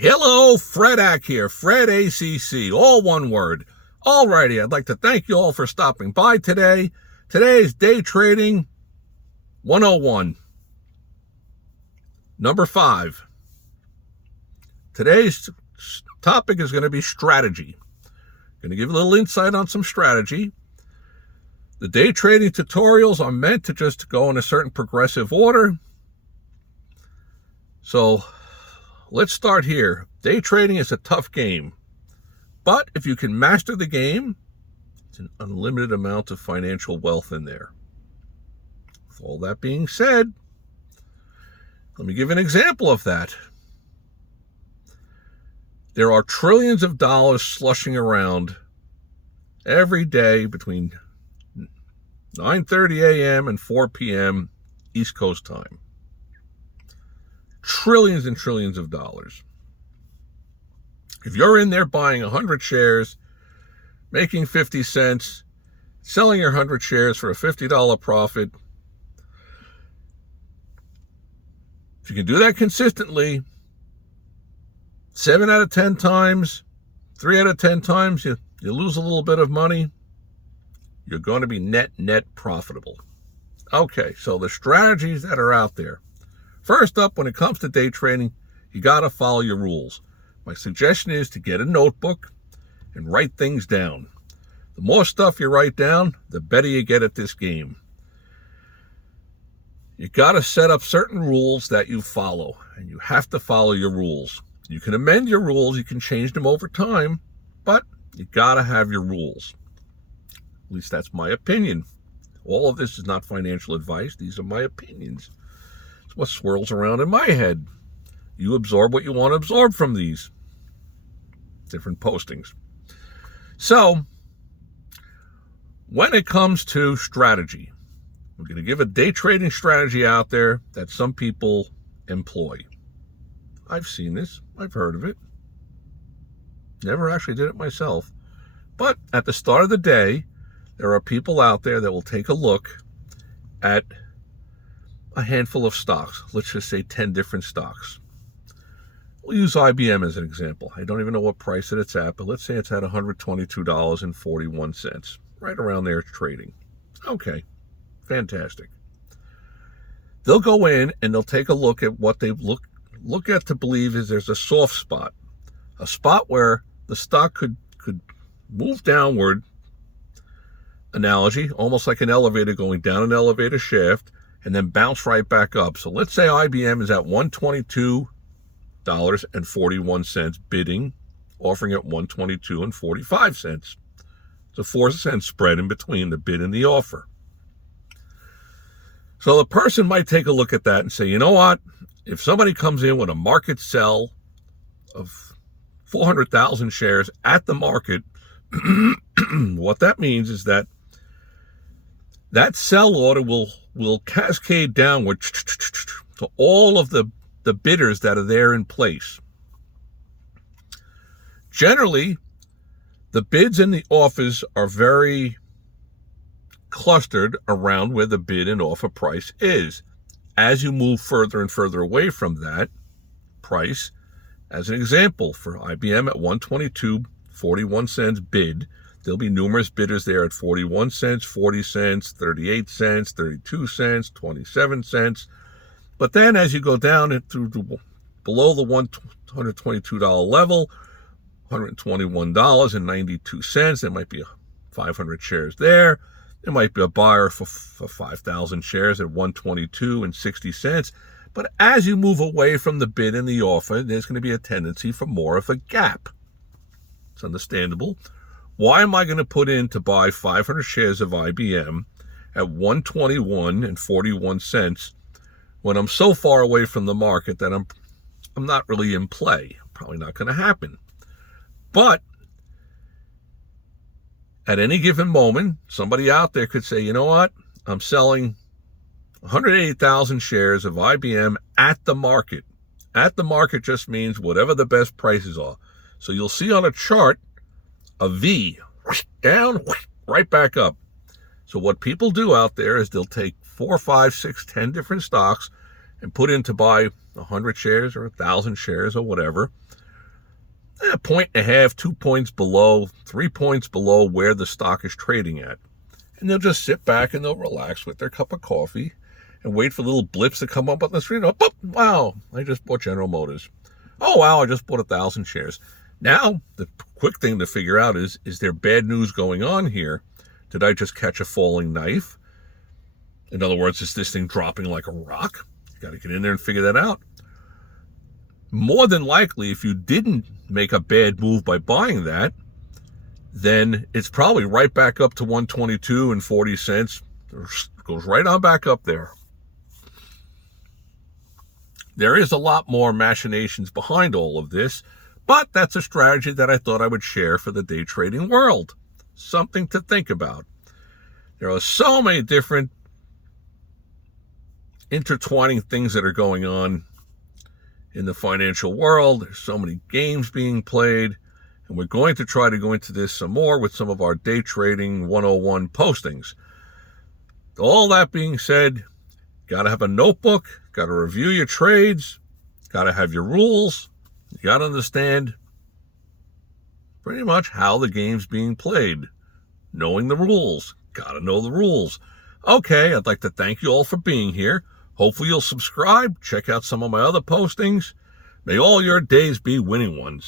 Hello, Fred Ack here, Fred ACC, all one word. Alrighty, I'd like to thank you all for stopping by today. Today's Day Trading 101, number 5. Today's topic is going to be strategy. I'm going to give you a little insight on some strategy. The day trading tutorials are meant to just go in a certain progressive order. So let's start here. Day trading is a tough game, but if you can master the game, it's an unlimited amount of financial wealth in there. With all that being said, let me give an example of that. There are trillions of dollars slushing around every day between 9:30 a.m. and 4 p.m. East Coast time. Trillions and trillions of dollars. If you're in there buying 100 shares, making 50 cents, selling your 100 shares for a $50 profit, if you can do that consistently, 7 out of 10 times, 3 out of 10 times, you lose a little bit of money, you're going to be net profitable. Okay, so the strategies that are out there. First up, when it comes to day trading, you got to follow your rules. My suggestion is to get a notebook and write things down. The more stuff you write down, the better you get at this game. You got to set up certain rules that you follow, and you have to follow your rules. You can amend your rules, you can change them over time, but you got to have your rules. At least that's my opinion. All of this is not financial advice. These are my opinions. It's what swirls around in my head. You absorb what you want to absorb from these different postings. So, when it comes to strategy, we're going to give a day trading strategy out there that some people employ. I've seen this. I've heard of it. Never actually did it myself. But at the start of the day, there are people out there that will take a look at a handful of stocks. Let's just say 10 different stocks. We'll use IBM as an example. I don't even know what price that it's at, but let's say it's at $122.41. Right around there it's trading. Okay, fantastic. They'll go in and they'll take a look at what they look at to believe is there's a soft spot. A spot where the stock could move downward. Analogy, almost like an elevator going down an elevator shaft and then bounce right back up. So let's say IBM is at $122.41 bidding, offering at $122.45. It's a 4-cent spread in between the bid and the offer. So the person might take a look at that and say, you know what? If somebody comes in with a market sell of 400,000 shares at the market, what that means is that sell order will cascade downward to all of the bidders that are there in place. Generally, the bids and the offers are very clustered around where the bid and offer price is. As you move further and further away from that price, as an example, for IBM at $122.41 bid, there'll be numerous bidders there at 41 cents, 40 cents, 38 cents, 32 cents, 27 cents. But then as you go down below the $122 level, $121.92, there might be 500 shares there. There might be a buyer for 5,000 shares at $122.60. But as you move away from the bid and the offer, there's going to be a tendency for more of a gap. It's understandable. Why am I going to put in to buy 500 shares of IBM at $121.41 when I'm so far away from the market that I'm not really in play? Probably not going to happen. But at any given moment, somebody out there could say, you know what? I'm selling 180,000 shares of IBM at the market. At the market just means whatever the best prices are. So you'll see on a chart a V, down, right back up. So what people do out there is they'll take 4, 5, 6, 10 different stocks and put in to buy 100 shares or 1,000 shares or whatever, point and a half, 2 points below, 3 points below where the stock is trading at. And they'll just sit back and they'll relax with their cup of coffee and wait for little blips to come up on the screen. Oh, wow, I just bought General Motors. Oh, wow, I just bought 1,000 shares. Now, the quick thing to figure out is there bad news going on here? Did I just catch a falling knife? In other words, is this thing dropping like a rock? You got to get in there and figure that out. More than likely, if you didn't make a bad move by buying that, then it's probably right back up to 122 and 40 cents. It goes right on back up there. There is a lot more machinations behind all of this, but that's a strategy that I thought I would share for the day trading world. Something to think about. There are so many different intertwining things that are going on in the financial world. There's so many games being played, and we're going to try to go into this some more with some of our day trading 101 postings. All that being said, got to have a notebook, got to review your trades, got to have your rules, you got to understand pretty much how the game's being played. Knowing the rules, got to know the rules. Okay, I'd like to thank you all for being here. Hopefully you'll subscribe, check out some of my other postings. May all your days be winning ones.